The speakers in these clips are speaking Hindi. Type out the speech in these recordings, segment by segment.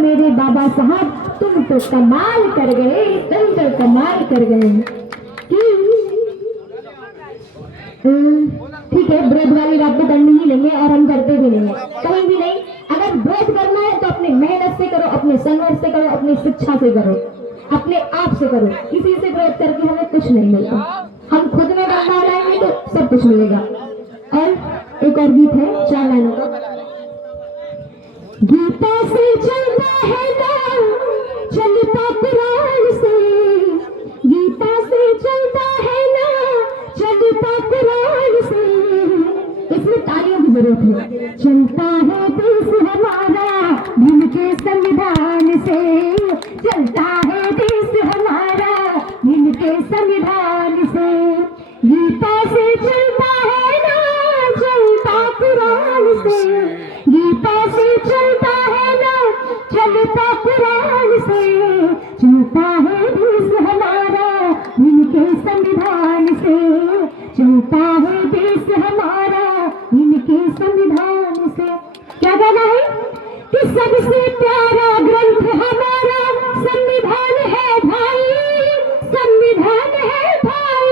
मेरे बाबा साहब, तुम तो कमाल कर गए, तुम तो कमाल कर गए। ठीक है, ब्रेक वाली बात तो करनी ही लेंगे और हम करते भी नहीं है, कहीं भी नहीं। अगर ब्रेक करना है तो अपनी मेहनत से करो, अपने संघर्ष से करो, अपनी शिक्षा से करो, अपने आप से करो। किसी से ब्रेक करके हमें कुछ नहीं मिलता। हम खुद में बदलाव लाएंगे तो सब कुछ मिलेगा। और एक और गीत है 4 लाइनों का। गीता से चलता है ना, चलता कुरान से, गीता से चलता है ना, चलता कुरान से। इसमें तालियों की जरूरत है। चलता है देश हमारा भीम के संविधान से, चलता है देश हमारा भीम के संविधान से। गीता से चलता है ना, चलता कुरान से, गीता से चलता है ना, चलता कुरान से। चलता है देश हमारा इनके संविधान से, चलता है देश हमारा इनके संविधान से। क्या कहना है कि सबसे प्यारा ग्रंथ हमारा संविधान है भाई, संविधान है भाई।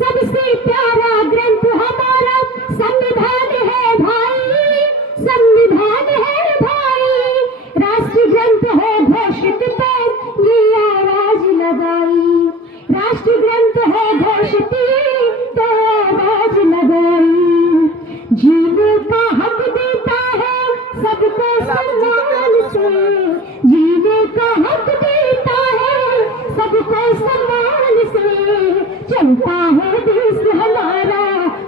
सबसे प्यारा ग्रंथ हमारा संविधान है भाई, संविधान है भाई। राष्ट्र ग्रंथ है घोषित तो ये आवाज लगाई, राष्ट्र ग्रंथ है घोषित तो आवाज लगाई। जीने का हक देता है सबको सम्मान से, जीने का हक देता है सबको सम्मान से। चलता है देश हमारा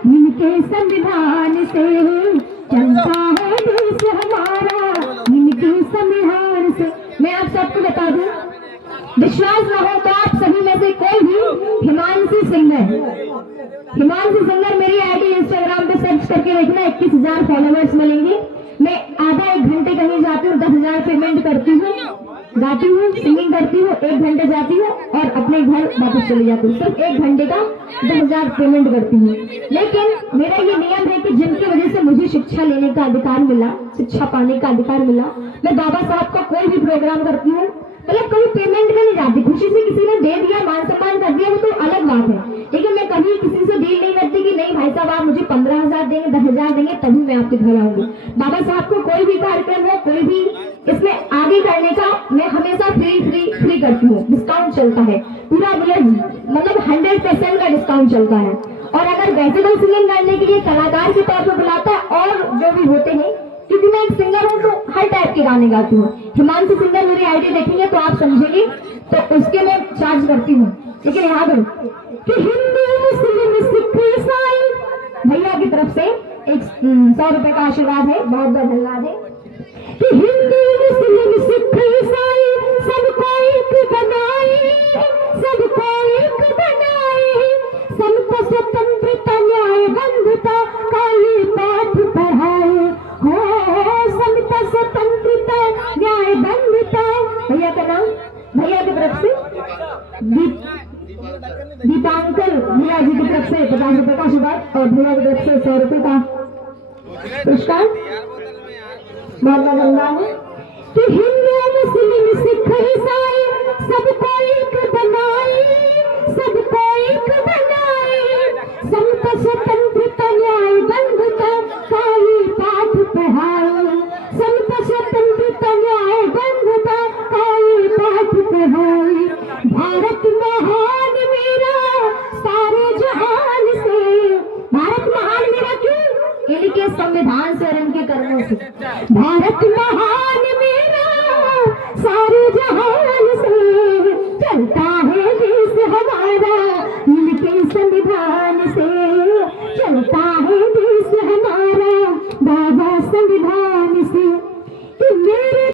इनके संविधान से, चलता है देश हमारा इनके संविधान से। मैं आप सबको बता दूं, विश्वास न हो तो आप सभी में से कोई भी हिमांशी सिंगर, हिमांशी सिंगर मेरी आईडी इंस्टाग्राम पे सर्च करके देखना, 21,000 फॉलोवर्स मिलेंगे। मैं आधा 1 घंटे कहीं जाती हूँ, 10,000 पेमेंट करती हूँ, गाती हूँ, सिंगिंग करती हूँ, 1 घंटे जाती हूँ और अपने घर वापस चली जाती हूँ। सिर्फ 1 घंटे का 10,000 पेमेंट करती हूँ। लेकिन मेरा ये नियम है कि जिनकी वजह से मुझे शिक्षा लेने का अधिकार मिला, शिक्षा पाने का अधिकार मिला, मैं बाबा साहब का कोई भी प्रोग्राम करती हूँ, मतलब कोई पेमेंट में नहीं जाती। खुशी से किसी ने दे दिया, मान सम्मान कर दिया, वो तो अलग बात है। लेकिन मैं कभी किसी से डील नहीं करती कि नहीं भाई साहब आप मुझे 15,000 देंगे, 10,000 देंगे तभी मैं आपके घर आऊंगी। बाबा साहब को कोई भी कार्यक्रम हो, कोई भी इसमें आगे करने का मैं हमेशा फ्री करती हूँ। डिस्काउंट चलता है पूरा, मतलब 100% का डिस्काउंट चलता है। और अगर वेजिबल सिंगिंग करने के लिए कलाकार के तौर पर बुलाता है और जो भी होते हैं, क्योंकि मैं एक सिंगर हूँ तो हर टाइप के गाने गाती हूँ। हिमांशी सिंगर मेरी आईडी देखेंगे तो आप समझेंगे, तो उसके मैं चार्ज करती हूँ। लेकिन यहाँ पर कि हिंदू मुस्लिम सिख ईसाई भैया की तरफ से एक 100 रुपए का आशीर्वाद है, बहुत बहुत धन्यवाद है। कि हिंदू मुस्लिम सिख ईसाई सबको एक बनाए, सबको एक बनाए। सबको स्वतंत्रता न्याय बंधुता का ये पाठ पढ़ाए हो, सबको स्वतंत्रता न्याय बंधुता। भैया का नाम, भैया की तरफ से दीपांकर भैया जी की तरफ से 50 रुपए का आशीर्वाद और भैया की तरफ से 100 रुपए का पुरस्कार। बहुत बहुत धन्यवाद है। कि हिंदू मुस्लिम सिख ईसाई सबको एक बनाए, सबको एक बनाए। सबको स्वतंत्रता न्याय बंधुता का ये पाठ पढ़ाए, सबको स्वतंत्रता न्याय बंधुता का ये पाठ पढ़ाए। भारत महान मेरा सारे जहान से, भारत महान मेरा क्यों? इनके संविधान से और इनके कर्मों से। भारत महान मेरा सारे जहान से, चलता है देश हमारा इनके संविधान से, चलता है देश हमारा बाबा संविधान